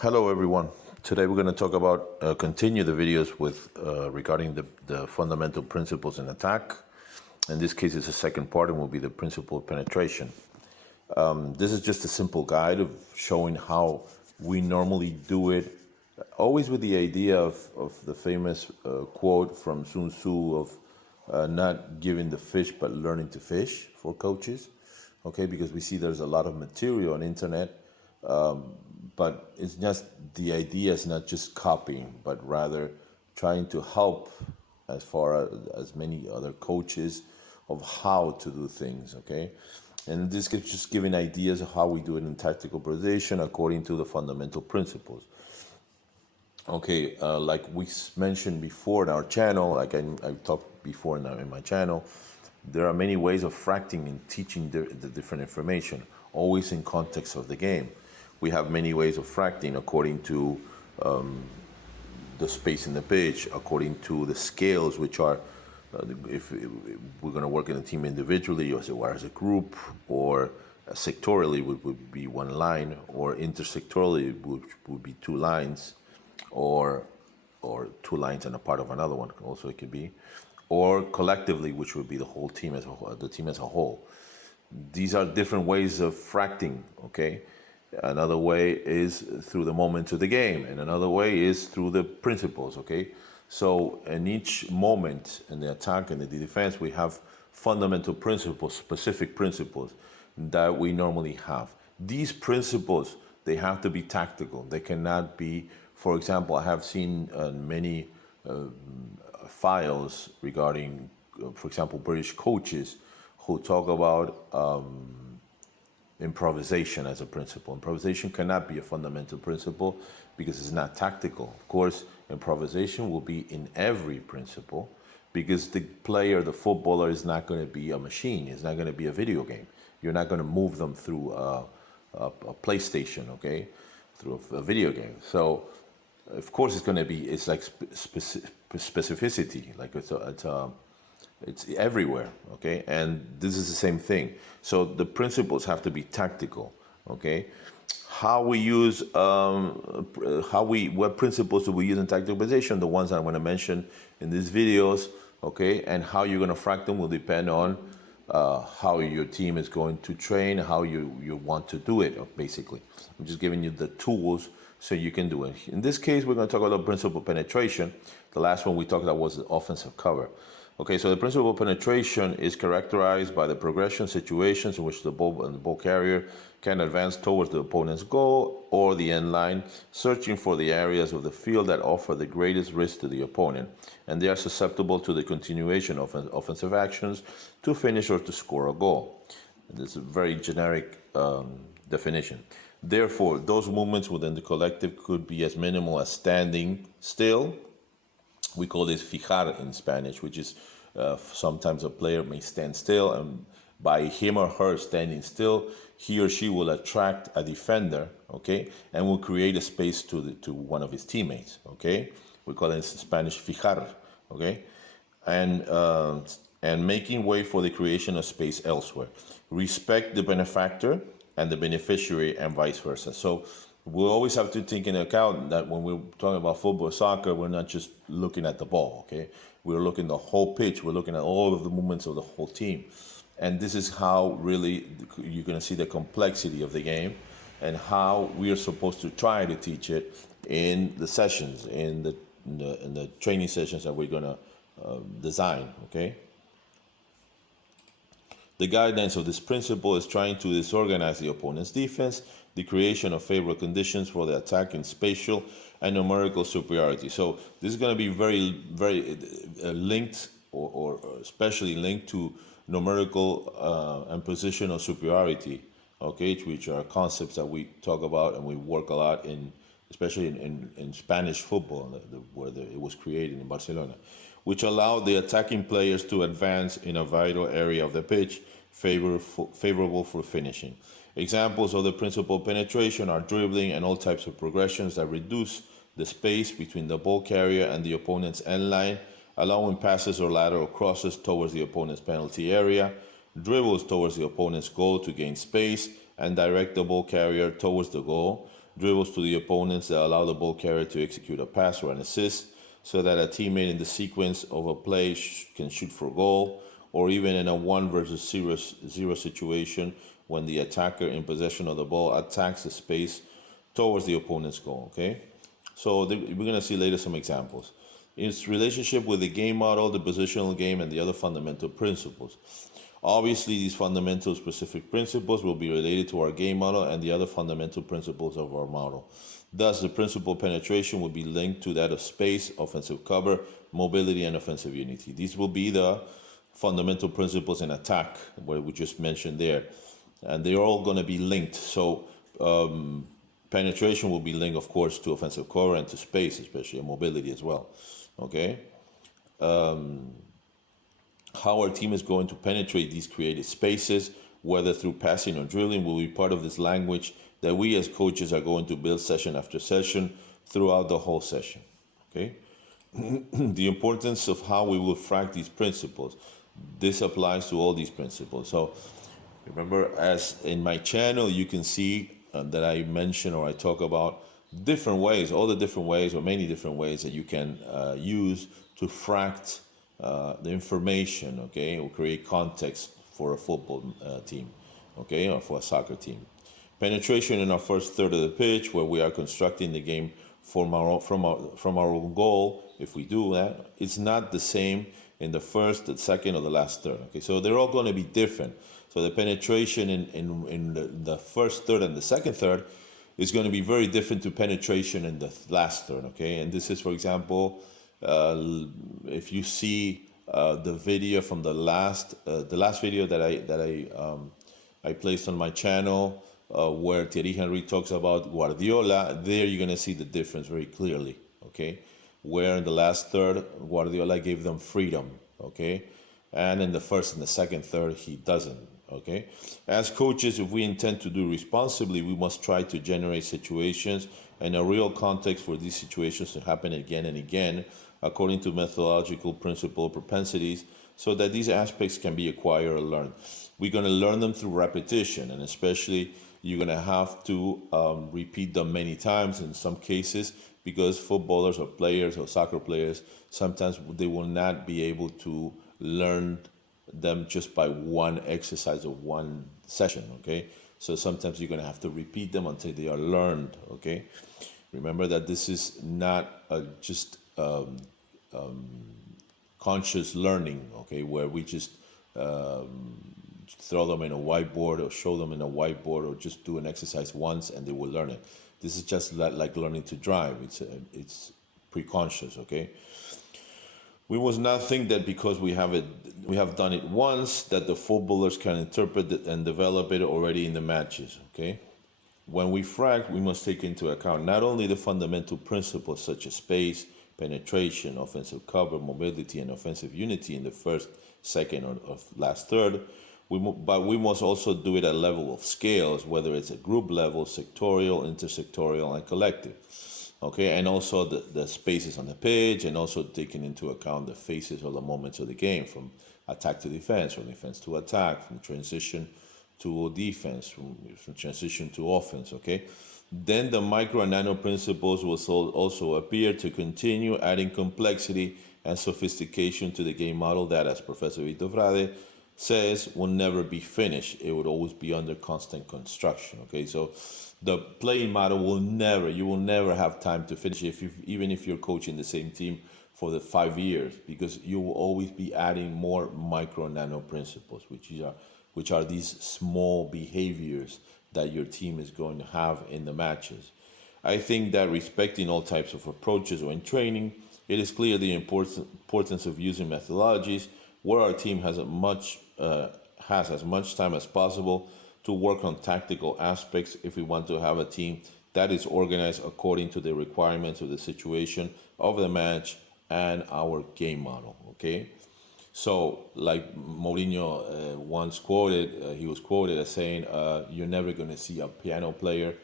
Hello everyone. Today we're going to talk about, continue the videos with regarding the fundamental principles in attack. In this case, it's the second part and will be the principle of penetration. This is just a simple guide of showing how we normally do it, always with the idea of the famous quote from Sun Tzu of not giving the fish but learning to fish for coaches. Okay, because we see there's a lot of material on internet, but it's just the idea is not just copying, but rather trying to help as far as many other coaches of how to do things. Okay, and this is just giving ideas of how we do it in tactical position according to the fundamental principles. Okay, like we mentioned before in our channel, like I talked before in my channel, there are many ways of fracting and teaching the different information, always in context of the game. We have many ways of fracting according to the space in the pitch, according to the scales, which are, if we're going to work in a team individually or as a group, or sectorially would be one line, or intersectorally would be two lines, or two lines and a part of another one also it could be, or collectively, which would be the whole team as a whole, the team as a whole. These are different ways of fracting, okay? Another way is through the moments of the game, and another way is through the principles, okay? So in each moment in the attack and the defense, we have fundamental principles, specific principles that we normally have. These principles, they have to be tactical. They cannot be, for example, I have seen many files regarding, for example, British coaches who talk about improvisation as a principle. Improvisation cannot be a fundamental principle because it's not tactical. Of course, improvisation will be in every principle because the player, the footballer, is not going to be a machine. It's not going to be a video game. You're not going to move them through a PlayStation, okay, through a video game. So, of course, it's going to be, it's like specificity, like it's everywhere, okay? And this is the same thing. So the principles have to be tactical, okay? How we use, what principles do we use in tactical position? The ones I'm going to mention in these videos, okay? And how you're going to frac them will depend on how your team is going to train, how you want to do it, basically. I'm just giving you the tools so you can do it. In this case, we're going to talk about the principle of penetration. The last one we talked about was the offensive cover. Okay, so the principle of penetration is characterized by the progression situations in which the ball carrier can advance towards the opponent's goal or the end line, searching for the areas of the field that offer the greatest risk to the opponent, and they are susceptible to the continuation of offensive actions to finish or to score a goal. This is a very generic definition. Therefore, those movements within the collective could be as minimal as standing still. We call this fijar in Spanish, which is sometimes a player may stand still, and by him or her standing still, he or she will attract a defender, okay, and will create a space to one of his teammates, okay. We call it in Spanish fijar, okay, and making way for the creation of space elsewhere. Respect the benefactor and the beneficiary, and vice versa. So we'll always have to take into account that when we're talking about football or soccer, we're not just looking at the ball, okay? We're looking at the whole pitch. We're looking at all of the movements of the whole team. And this is how really you're going to see the complexity of the game and how we are supposed to try to teach it in the sessions, in the training sessions that we're going to design, okay? The guidelines of this principle is trying to disorganize the opponent's defense, the creation of favorable conditions for the attack in spatial and numerical superiority. So this is going to be very, very linked or especially linked to numerical and positional superiority, okay, which are concepts that we talk about and we work a lot in, especially in Spanish football, where it was created in Barcelona, which allowed the attacking players to advance in a vital area of the pitch, favorable for finishing. Examples of the principle of penetration are dribbling and all types of progressions that reduce the space between the ball carrier and the opponent's end line, allowing passes or lateral crosses towards the opponent's penalty area, dribbles towards the opponent's goal to gain space, and direct the ball carrier towards the goal, dribbles to the opponents that allow the ball carrier to execute a pass or an assist, so that a teammate in the sequence of a play can shoot for goal, or even in a 1 versus 0 situation when the attacker in possession of the ball attacks the space towards the opponent's goal. Okay, so we're going to see later some examples. Its relationship with the game model, the positional game, and the other fundamental principles. Obviously, these fundamental specific principles will be related to our game model and the other fundamental principles of our model. Thus, the principal penetration will be linked to that of space, offensive cover, mobility, and offensive unity. These will be the fundamental principles in attack, what we just mentioned there. And they're all going to be linked. So penetration will be linked, of course, to offensive cover and to space, especially, and mobility as well. Okay? How our team is going to penetrate these created spaces, whether through passing or dribbling, will be part of this language that we as coaches are going to build session after session throughout the whole session. Okay? The importance of how we will fract these principles. This applies to all these principles. So remember, as in my channel, you can see that I mention or I talk about different ways, all the different ways or many different ways that you can use to fract the information, okay, or create context for a football team, okay, or for a soccer team. Penetration in our first third of the pitch, where we are constructing the game from our own goal. If we do that, it's not the same in the first, the second, or the last third. Okay, so they're all going to be different. So the penetration in the first third and the second third is going to be very different to penetration in the last third. Okay, and this is, for example, if you see the video from the last video that I placed on my channel, where Thierry Henry talks about Guardiola, there you're going to see the difference very clearly. Okay, where in the last third Guardiola gave them freedom. Okay, and in the first and the second third he doesn't. Okay, as coaches, if we intend to do responsibly, we must try to generate situations and a real context for these situations to happen again and again, according to methodological principle propensities, so that these aspects can be acquired or learned. We're going to learn them through repetition, and especially you're going to have to repeat them many times in some cases, because footballers or players or soccer players, sometimes they will not be able to learn them just by one exercise or one session. Okay, so sometimes you're going to have to repeat them until they are learned. Okay, remember that this is not just conscious learning, okay, where we just throw them in a whiteboard or show them in a whiteboard or just do an exercise once and they will learn it. This is just like learning to drive. It's pre-conscious. Okay, we must not think that because we have done it once that the footballers can interpret it and develop it already in the matches. Okay, when we fract, we must take into account not only the fundamental principles such as space, penetration, offensive cover, mobility, and offensive unity in the first, second, or last third, but we must also do it at level of scales, whether it's at group level, sectorial, intersectorial, and collective. Okay, and also the spaces on the pitch, and also taking into account the phases or the moments of the game, from attack to defense, from defense to attack, from transition to defense, from transition to offense. Okay, then the micro and nano principles will also appear to continue adding complexity and sophistication to the game model that, as Professor Vito Frade says, will never be finished. It would always be under constant construction. Okay, so the playing model you will never have time to finish even if you're coaching the same team for the 5 years, because you will always be adding more micro and nano principles, which are these small behaviors that your team is going to have in the matches. I think that respecting all types of approaches or in training, it is clear the importance of using methodologies where our team has as much time as possible to work on tactical aspects if we want to have a team that is organized according to the requirements of the situation of the match and our game model. Okay, so like Mourinho once quoted, he was quoted as saying, "You're never going to see a piano player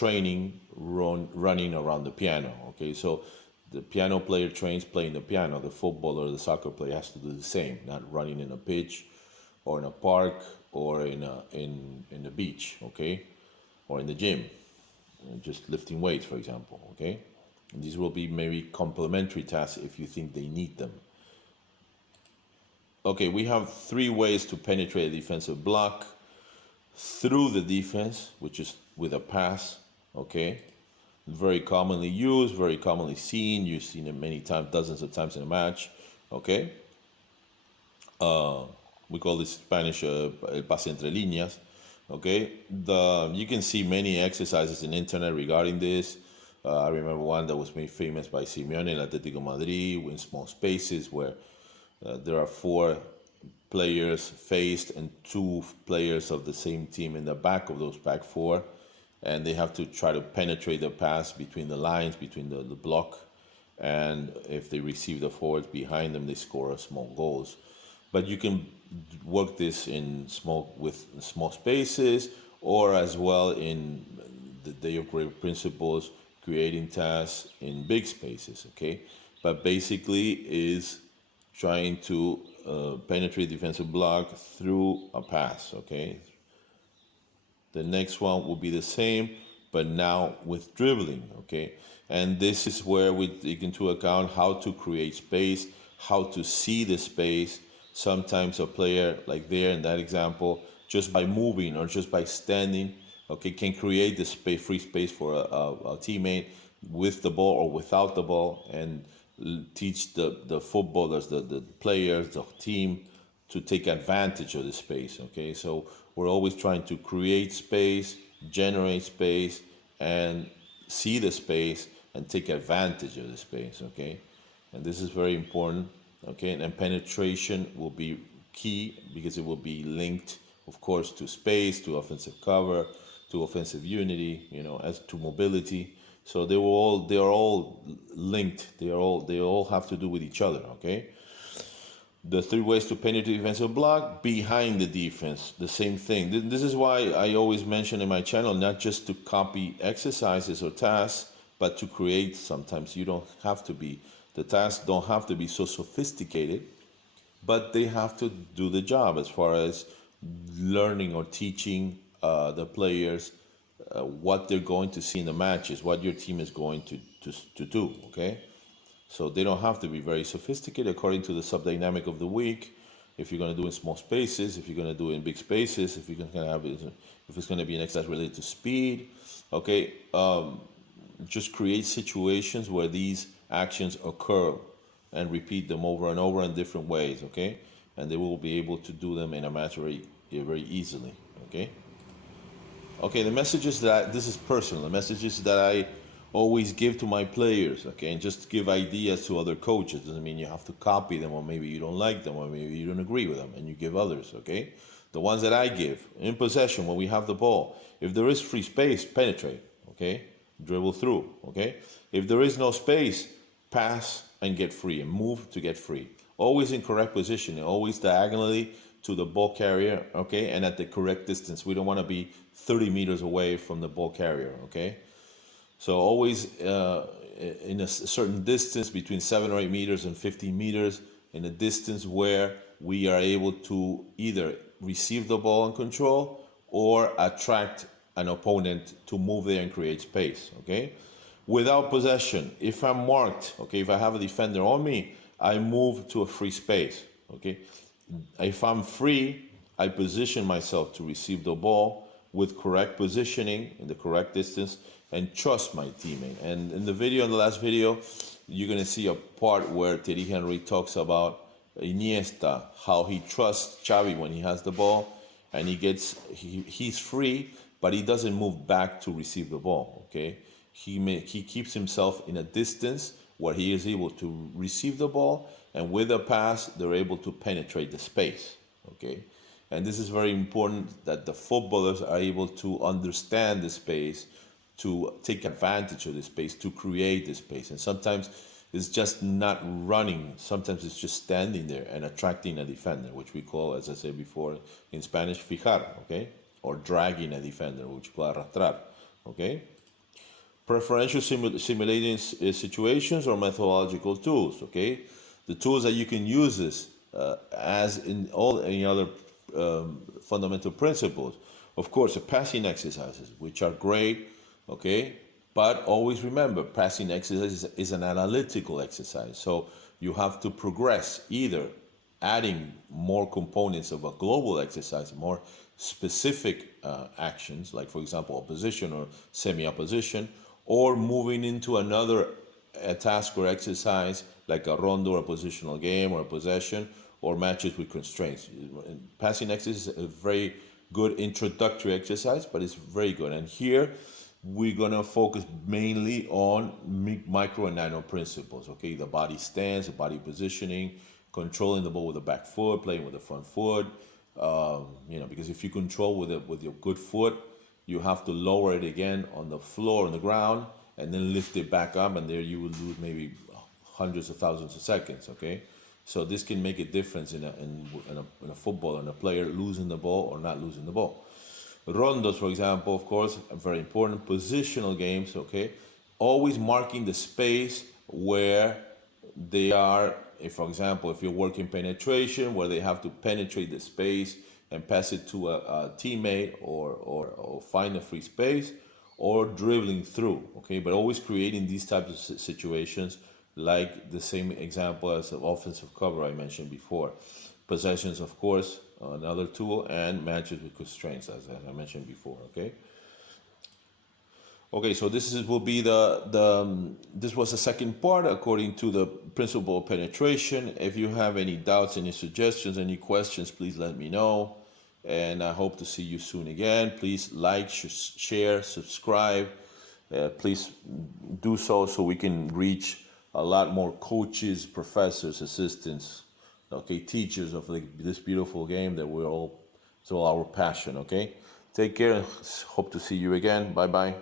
running around the piano." Okay, so the piano player trains playing the piano. The footballer or the soccer player has to do the same, not running in a pitch or in a park or in the beach, okay, or in the gym. just lifting weights, for example, okay? And these will be maybe complementary tasks if you think they need them. Okay, we have 3 ways to penetrate a defensive block: through the defense, which is with a pass, okay? Very commonly used, very commonly seen. You've seen it many times, dozens of times in a match, okay? We call this Spanish el pase entre líneas, okay? You can see many exercises in internet regarding this. I remember one that was made famous by Simeone in Atletico Madrid, in small spaces where there are 4 players faced and 2 players of the same team in the back of those back 4, and they have to try to penetrate the pass between the lines, between the block, and if they receive the forwards behind them, they score small goals. But you can work this with small spaces, or as well in the day of great principles, creating tasks in big spaces, okay? But basically is trying to penetrate defensive block through a pass, okay? The next one will be the same, but now with dribbling, okay? And this is where we take into account how to create space, how to see the space. Sometimes a player, like there in that example, just by moving or just by standing, okay, can create the space, free space for a teammate with the ball or without the ball, and teach the footballers, the players, the team to take advantage of the space, okay? So we're always trying to create space, generate space, and see the space and take advantage of the space, okay? And this is very important, okay? And penetration will be key because it will be linked, of course, to space, to offensive cover, to offensive unity, as to mobility. So they are all linked. They all have to do with each other, okay? The 3 ways to penetrate defensive block: behind the defense, the same thing. This is why I always mention in my channel, not just to copy exercises or tasks, but to create. Sometimes the tasks don't have to be so sophisticated, but they have to do the job as far as learning or teaching the players what they're going to see in the matches, what your team is going to do, okay? So they don't have to be very sophisticated according to the subdynamic of the week. If you're going to do in small spaces, if you're going to do in big spaces, if it's going to be an exercise related to speed, okay? Just create situations where these actions occur and repeat them over and over in different ways, okay? And they will be able to do them in a match very, very easily, okay? Okay, the messages this is personal, the messages that I always give to my players, okay, and just give ideas to other coaches. Doesn't mean you have to copy them, or maybe you don't like them, or maybe you don't agree with them, and you give others, okay? The ones that I give: in possession, when we have the ball, if there is free space, penetrate, okay? Dribble through, okay? If there is no space, pass and get free, and move to get free. Always in correct position, always diagonally to the ball carrier, okay, and at the correct distance. We don't want to be 30 meters away from the ball carrier, okay? So always in a certain distance, between 7 or 8 meters and 15 meters, in a distance where we are able to either receive the ball and control or attract an opponent to move there and create space, okay? Without possession, if I'm marked, okay, if I have a defender on me, I move to a free space, okay? If I'm free, I position myself to receive the ball with correct positioning in the correct distance and trust my teammate. And in the last video, you're going to see a part where Thierry Henry talks about Iniesta, how he trusts Xavi when he has the ball, and he's free, but he doesn't move back to receive the ball, okay? He keeps himself in a distance where he is able to receive the ball, and with a pass, they're able to penetrate the space, okay? And this is very important, that the footballers are able to understand the space, to take advantage of the space, to create the space. And sometimes it's just not running. Sometimes it's just standing there and attracting a defender, which we call, as I said before in Spanish, fijar, okay? Or dragging a defender, which we call arrastrar, okay? Preferential simulating situations or methodological tools, okay? The tools that you can use this as in any other fundamental principles. Of course, the passing exercises, which are great, okay? But always remember, passing exercise is an analytical exercise. So you have to progress, either adding more components of a global exercise, more specific actions, like for example, opposition or semi-opposition, or moving into another task or exercise like a rondo or a positional game or a possession or matches with constraints. Passing exercise is a very good introductory exercise, but it's very good. And here we're gonna focus mainly on micro and nano principles. Okay, the body stance, the body positioning, controlling the ball with the back foot, playing with the front foot. Because if you control with your good foot, you have to lower it again on the floor, on the ground, and then lift it back up, and there you will lose maybe hundreds of thousands of seconds. Okay, so this can make a difference in a football and a player losing the ball or not losing the ball. Rondos, for example, of course, are very important. Positional games, okay, always marking the space where they are. If, for example, if you're working penetration, where they have to penetrate the space and pass it to a teammate or find a free space, or dribbling through, okay, but always creating these types of situations, like the same example as the offensive cover I mentioned before. Possessions, of course, another tool, and matches with constraints, as I mentioned before. Okay, so will be this was the second part according to the principle of penetration. If you have any doubts, any suggestions, any questions, please let me know. And I hope to see you soon again. Please like, share, subscribe. Please do so we can reach a lot more coaches, professors, assistants, okay, teachers of this beautiful game that it's all our passion. Okay, take care and hope to see you again. Bye bye.